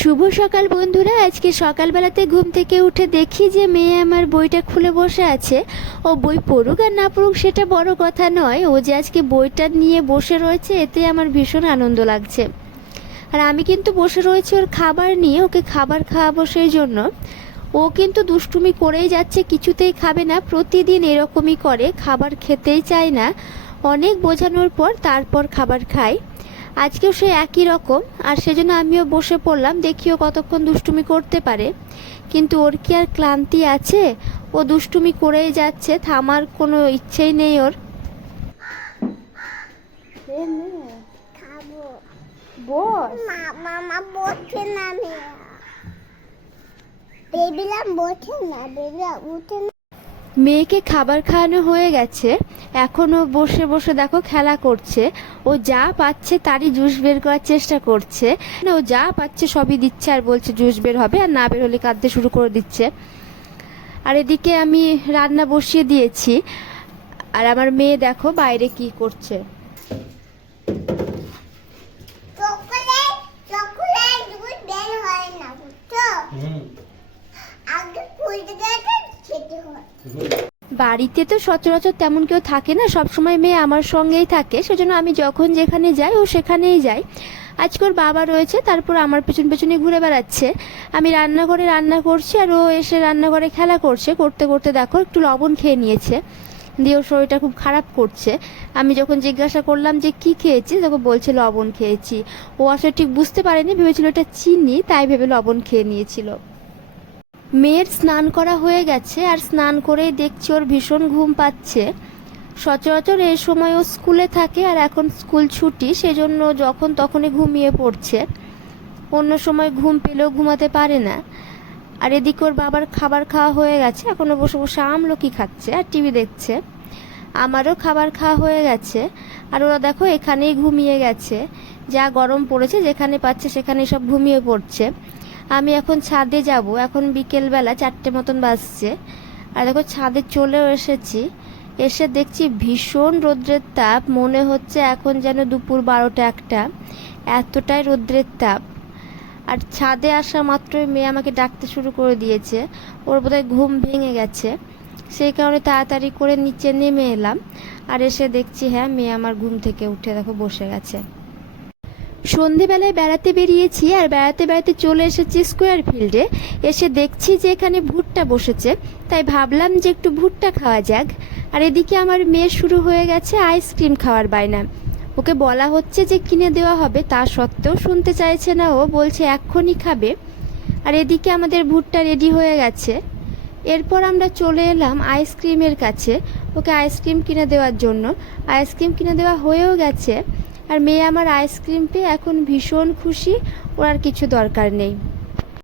শুভ সকাল বন্ধুরা। আজকে সকালবেলাতে ঘুম থেকে উঠে দেখি যে মেয়ে আমার বইটা খুলে বসে আছে। ও বই পড়ুক আর না পড়ুক সেটা বড় কথা নয়, ও যে আজকে বইটা নিয়ে বসে রয়েছে এতে আমার ভীষণ আনন্দ লাগছে। আর আমি কিন্তু বসে রয়েছি ওর খাবার নিয়ে, ওকে খাবার খাওয়াবো সেই জন্য। ও কিন্তু দুষ্টুমি করেই যাচ্ছে, কিছুতেই খাবে না, প্রতিদিন এরকমই করে, খাবার খেতেই চায় না। অনেক বোঝানোর পর তারপর খাবার খায়। আজকেও সে একই রকম, আর সেজন্য আমিও বসে পড়লাম, দেখিও কতক্ষণ দুষ্টুমি করতে পারে। কিন্তু ওর কি আর ক্লান্তি আছে? ও দুষ্টুমি করেই যাচ্ছে, থামার কোনো ইচ্ছেই নেই ওর। খাবো। বস। মামা বলছে না বেবিলাম বলছে না, বেবিলা উঠে না। মেয়েকে খাবার খাওয়ানো হয়ে গেছে, এখনও বসে বসে দেখো খেলা করছে। ও যা পাচ্ছে তারই জুস বের করার চেষ্টা করছে। না, ও যা পাচ্ছে সবই দিচ্ছে আর বলছে জুস বের হবে, আর না বের হলে কাঁদতে শুরু করে দিচ্ছে। আর এদিকে আমি রান্না বসিয়ে দিয়েছি, আর আমার মেয়ে দেখো বাইরে কি করছে। চকোলেট চকোলেট দুধ বের হয় না, বুঝছো? আগে খুলতে গেছে খেতে হয়। বাড়িতে তো সচরাচর তেমন কেউ থাকে না, সবসময় মেয়ে আমার সঙ্গেই থাকে, সেজন্য আমি যখন যেখানে যাই ও সেখানেই যাই। আজকে ওর বাবা রয়েছে, তারপর আমার পেছন পেছনে ঘুরে বেড়াচ্ছে। আমি রান্নাঘরে রান্না করছি আর ও এসে রান্নাঘরে খেলা করছে, করতে করতে দেখো একটু লবণ খেয়ে নিয়েছে, দিয়ে ওর শরীরটা খুব খারাপ করছে। আমি যখন জিজ্ঞাসা করলাম যে কি খেয়েছি, তখন বলছে লবণ খেয়েছি। ও আসলে ঠিক বুঝতে পারেনি, ভেবেছিল এটা চিনি, তাই ভেবে লবণ খেয়ে নিয়েছিল। মেয়ের স্নান করা হয়ে গেছে, আর স্নান করেই দেখছি ওর ভীষণ ঘুম পাচ্ছে। সচরাচর এই সময় ও স্কুলে থাকে, আর এখন স্কুল ছুটি, সেজন্য যখন তখনই ঘুমিয়ে পড়ছে। অন্য সময় ঘুম পেলেও ঘুমাতে পারে না। আর এদিকে ওর বাবার খাবার খাওয়া হয়ে গেছে, এখনও বসে বসে আমলকি খাচ্ছে আর টিভি দেখছে। আমারও খাবার খাওয়া হয়ে গেছে, আর ওরা দেখো এখানেই ঘুমিয়ে গেছে। যা গরম পড়েছে, যেখানে পাচ্ছে সেখানে সব ঘুমিয়ে পড়ছে। আমি এখন ছাদে যাব, এখন বিকেলবেলা 4টে মতন বাজছে। আর দেখো ছাদে চলেও এসেছি, এসে দেখছি ভীষণ রৌদ্রের তাপ, মনে হচ্ছে এখন যেন দুপুর 12টা 1টা, এতটাই রৌদ্রের তাপ। আর ছাদে আসা মাত্রই মেয়ে আমাকে ডাকতে শুরু করে দিয়েছে, ওর বোধহয় ঘুম ভেঙে গেছে। সেই কারণে তাড়াতাড়ি করে নিচে নেমে এলাম, আর এসে দেখছি হ্যাঁ মেয়ে আমার ঘুম থেকে উঠে দেখো বসে গেছে। সন্ধেবেলায় বেড়াতে বেরিয়েছি, আর বেড়াতে বেড়াতে চলে এসেছি স্কোয়ার ফিল্ডে। এসে দেখছি যে এখানে ভুট্টা বসেছে, তাই ভাবলাম যে একটু ভুট্টা খাওয়া যাক। আর এদিকে আমার মেয়ে শুরু হয়ে গেছে আইসক্রিম খাওয়ার বায়না। ওকে বলা হচ্ছে যে কিনে দেওয়া হবে, তা সত্ত্বেও শুনতে চাইছে না, ও বলছে এক্ষুনি খাবে। আর এদিকে আমাদের ভুট্টা রেডি হয়ে গেছে। এরপর আমরা চলে এলাম আইসক্রিমের কাছে, ওকে আইসক্রিম কিনে দেওয়ার জন্য। আইসক্রিম কিনে দেওয়া হয়েও গেছে, আর মেয়ে আমার আইসক্রিম পেয়ে এখন ভীষণ খুশি, ওর আর কিছু দরকার নেই।